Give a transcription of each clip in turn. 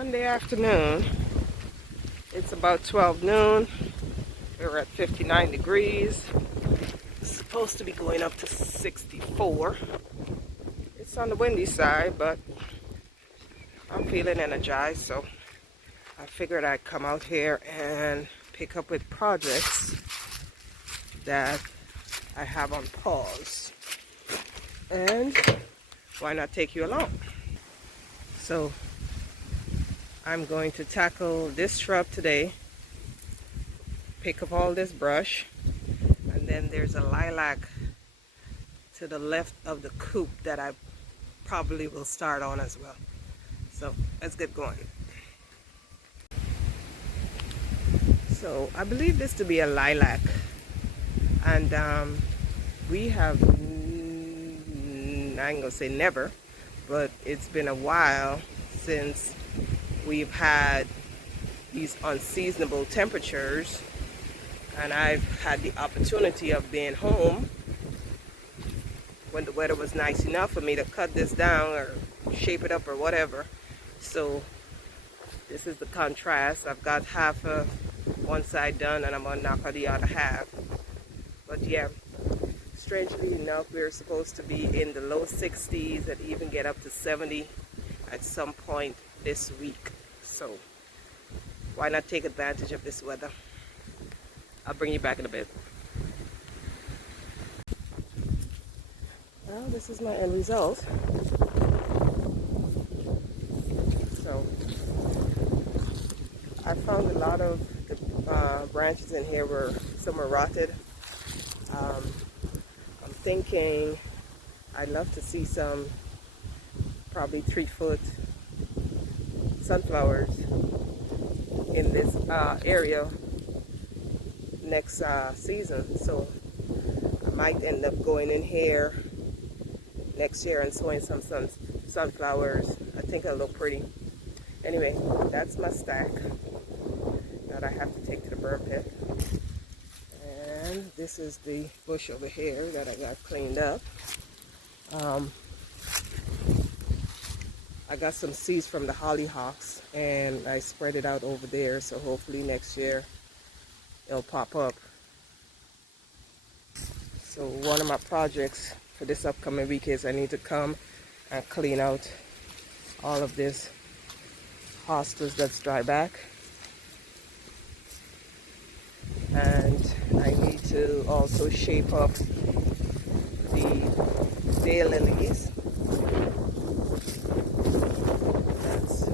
Sunday afternoon. It's about 12 noon. We're at 59 degrees. It's supposed to be going up to 64. It's on the windy side, but I'm feeling energized, so I figured I'd come out here and pick up with projects that I have on pause. And why not take you along? So I'm going to tackle this shrub today, pick up all this brush, and then there's a lilac to the left of the coop that I probably will start on as well. So let's get going. So I believe this to be a lilac, and we have, I ain't gonna say never, but it's been a while since we've had these unseasonable temperatures, and I've had the opportunity of being home when the weather was nice enough for me to cut this down or shape it up or whatever. So this is the contrast. I've got half of one side done and I'm gonna knock out the other half. But yeah, strangely enough, we're supposed to be in the low 60s and even get up to 70 at some point this week. So why not take advantage of this weather? I'll bring you back in a bit. Well, this is my end result. So I found a lot of the branches in here were, some were rotted. I'm thinking I'd love to see some probably 3-foot sunflowers in this area next season. So I might end up going in here next year and sowing some sunflowers. I think it'll look pretty. Anyway, that's my stack that I have to take to the burn pit. And this is the bush over here that I got cleaned up. I got some seeds from the hollyhocks and I spread it out over there, so hopefully next year it'll pop up. So one of my projects for this upcoming week is I need to come and clean out all of this hostas that's dry back, and I need to also shape up the daylilies. That's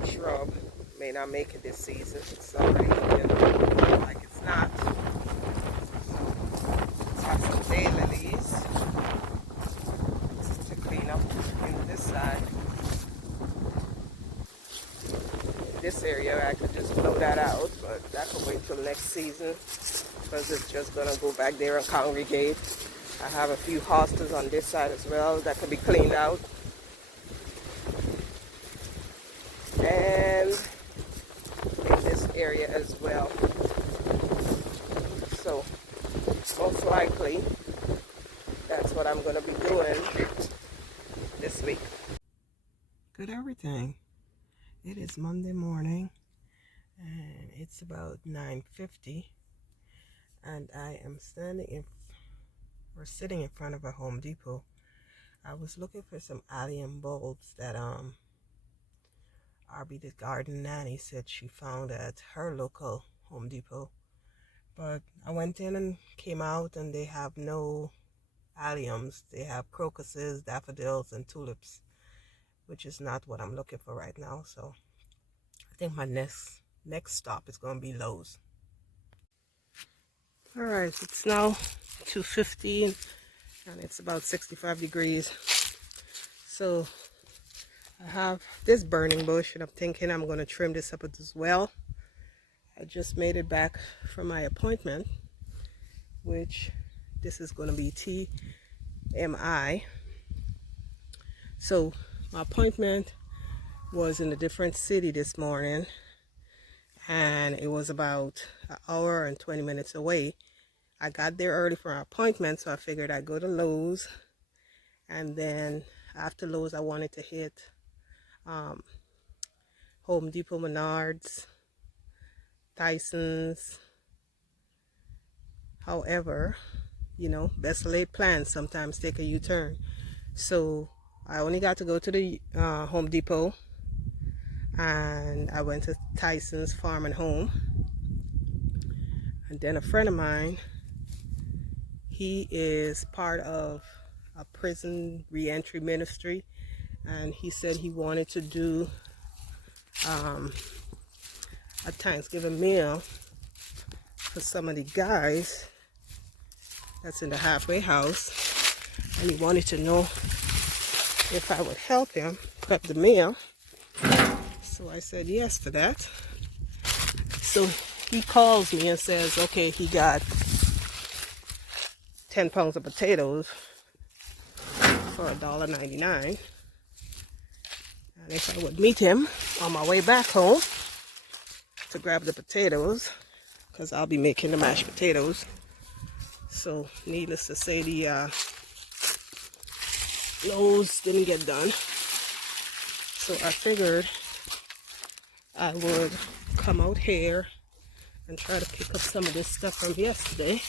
the shrub. May not make it this season. It's already looking like it's not. Let's have some daylilies to clean up in this side. This area I could just blow that out, but that could wait till next season because it's just gonna go back there and congregate. I have a few hostas on this side as well that could be cleaned out, and in this area as well. So most likely that's what I'm gonna be doing this week. Good everything. It is Monday morning and it's about 9:50, and I am sitting in front of a Home Depot. I was looking for some allium bulbs that Arby the garden nanny said she found at her local Home Depot, but I went in and came out and they have no alliums. They have crocuses, daffodils, and tulips, which is not what I'm looking for right now. So I think my next stop is going to be Lowe's. All right, it's now 2:15 and it's about 65 degrees. So I have this burning bush and I'm thinking I'm going to trim this up as well. I just made it back from my appointment, which this is going to be TMI. So my appointment was in a different city this morning and it was about an hour and 20 minutes away. I got there early for our appointment, so I figured I'd go to Lowe's And then after Lowe's, I wanted to hit um, Home Depot, Menards, Tyson's. However, you know, best laid plans sometimes take a U-turn. So I only got to go to the Home Depot, and I went to Tyson's Farm and Home. And then a friend of mine, he is part of a prison reentry ministry, and he said he wanted to do a Thanksgiving meal for some of the guys that's in the halfway house, and he wanted to know if I would help him prep the meal. So I said yes to that. So he calls me and says, okay, he got 10 pounds of potatoes for $1.99, and if I would meet him on my way back home to grab the potatoes, because I'll be making the mashed potatoes. So needless to say, the Lowe's didn't get done, so I figured I would come out here and try to pick up some of this stuff from yesterday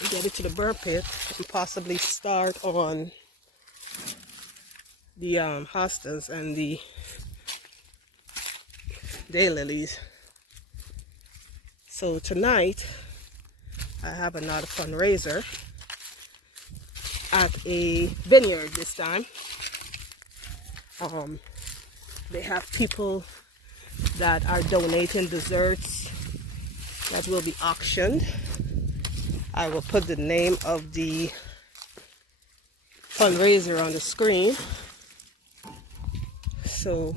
and get it to the burn pit and possibly start on the hostas and the daylilies. So tonight I have another fundraiser at a vineyard this time. They have people that are donating desserts that will be auctioned. I will put the name of the fundraiser on the screen. So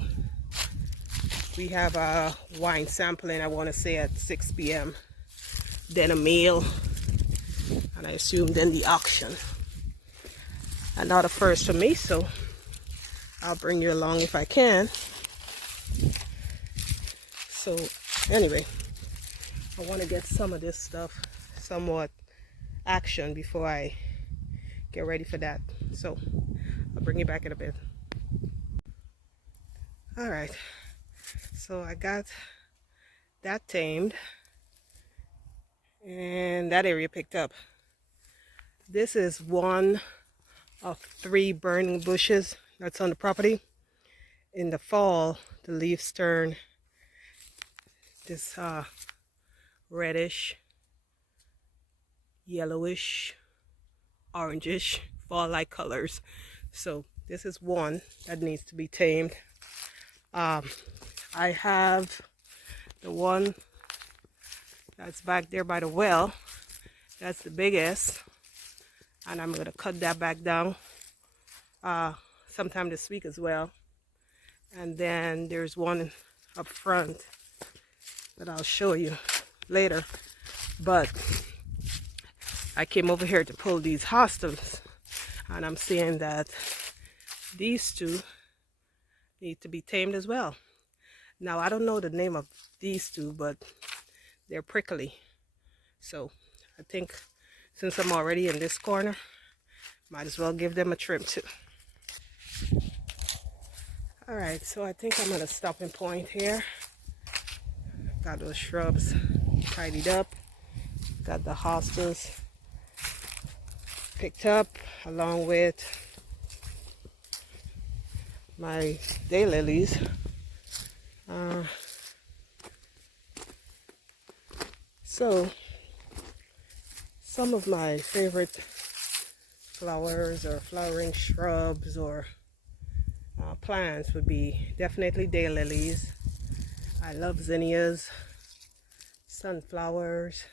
we have a wine sampling, I want to say at 6 p.m. Then a meal, and I assume then the auction. Another first for me, so I'll bring you along if I can. So anyway, I want to get some of this stuff somewhat action before I get ready for that. So I'll bring you back in a bit. All right, so I got that tamed and that area picked up. This is one of 3 burning bushes that's on the property. In the fall, the leaves turn this reddish, yellowish, orangish, fall-like colors. So this is one that needs to be tamed. I have the one that's back there by the well. That's the biggest, and I'm going to cut that back down sometime this week as well. And then there's one up front that I'll show you later. But I came over here to pull these hostels, and I'm seeing that these 2 need to be tamed as well. Now I don't know the name of these 2, but they're prickly. So I think since I'm already in this corner, might as well give them a trim too. Alright, so I think I'm at a stopping point here. Got those shrubs tidied up. Got the hostas picked up along with my daylilies. So some of my favorite flowers or flowering shrubs or plants would be definitely daylilies. I love zinnias, sunflowers,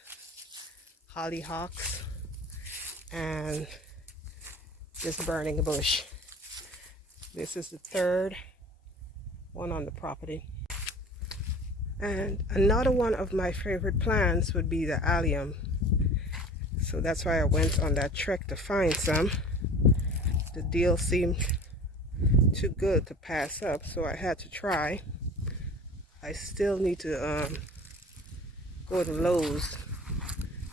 hollyhocks, and this burning bush. This is the 3rd one on the property. And another one of my favorite plants would be the allium. So that's why I went on that trek to find some. The deal seemed too good to pass up, so I had to try. I still need to go to Lowe's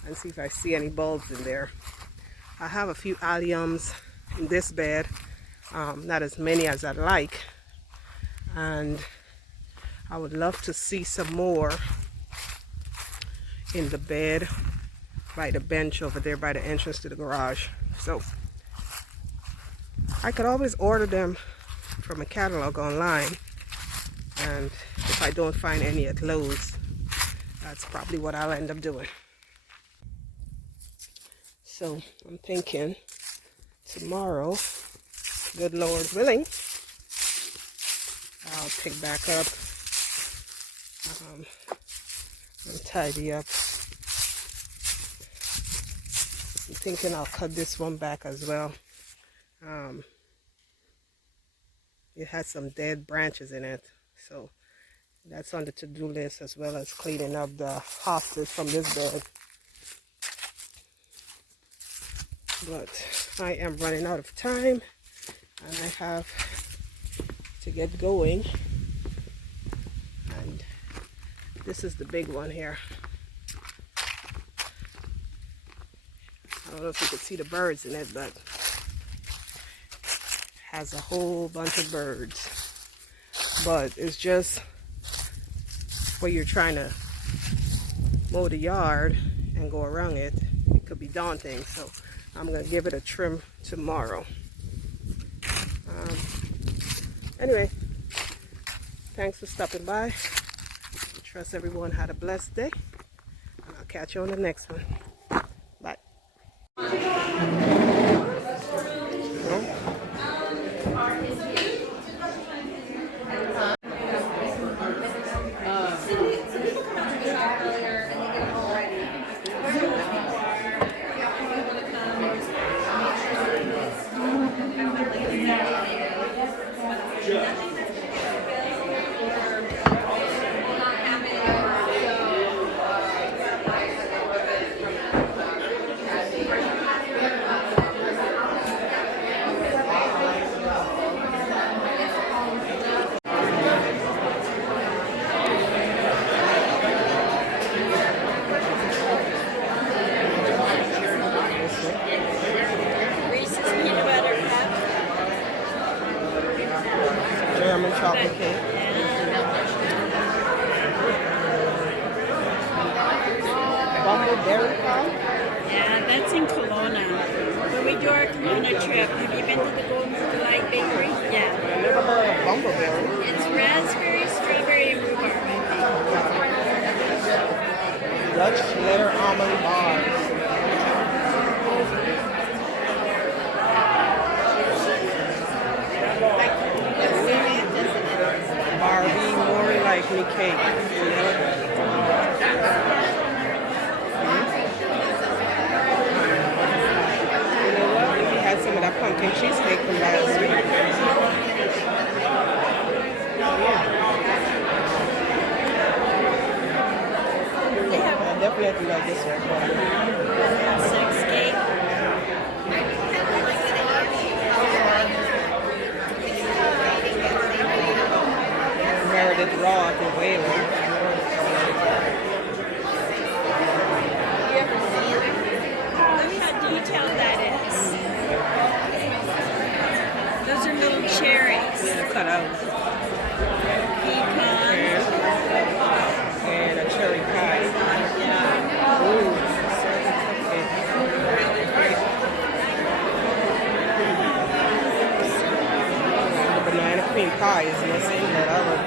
and see if I see any bulbs in there. I have a few alliums this bed. Not as many as I'd like. And I would love to see some more in the bed by the bench over there by the entrance to the garage. So I could always order them from a catalog online, and if I don't find any at Lowe's, that's probably what I'll end up doing. So I'm thinking tomorrow, good Lord willing, I'll pick back up and tidy up. I'm thinking I'll cut this one back as well. It has some dead branches in it, so that's on the to-do list, as well as cleaning up the hostas from this bed. But I am running out of time, and I have to get going. And this is the big one here. I don't know if you can see the birds in it, but has a whole bunch of birds. But it's just where you're trying to mow the yard and go around it, it could be daunting. So I'm gonna give it a trim tomorrow. Anyway, thanks for stopping by. I trust everyone had a blessed day, and I'll catch you on the next one. Bye. German chocolate cake. Bumbleberry pie? Yeah, that's in Kelowna. When we do our Kelowna trip, have you been to the Golden Delight Bakery? Yeah. I've never heard of bumbleberry. It's raspberry, strawberry, and rhubarb, I think. Dutch letter almond bars. Barbie, more like me cake. You know? You know what? We had some of that pumpkin cheesecake from last week. I definitely like this one. Six cake. Meredith Roth in Wayland. Look how detailed that is. Those are little cherries. Yeah, cut out. Pecans. And a cherry pie. Yeah. Ooh. The banana cream pie is missing, but I would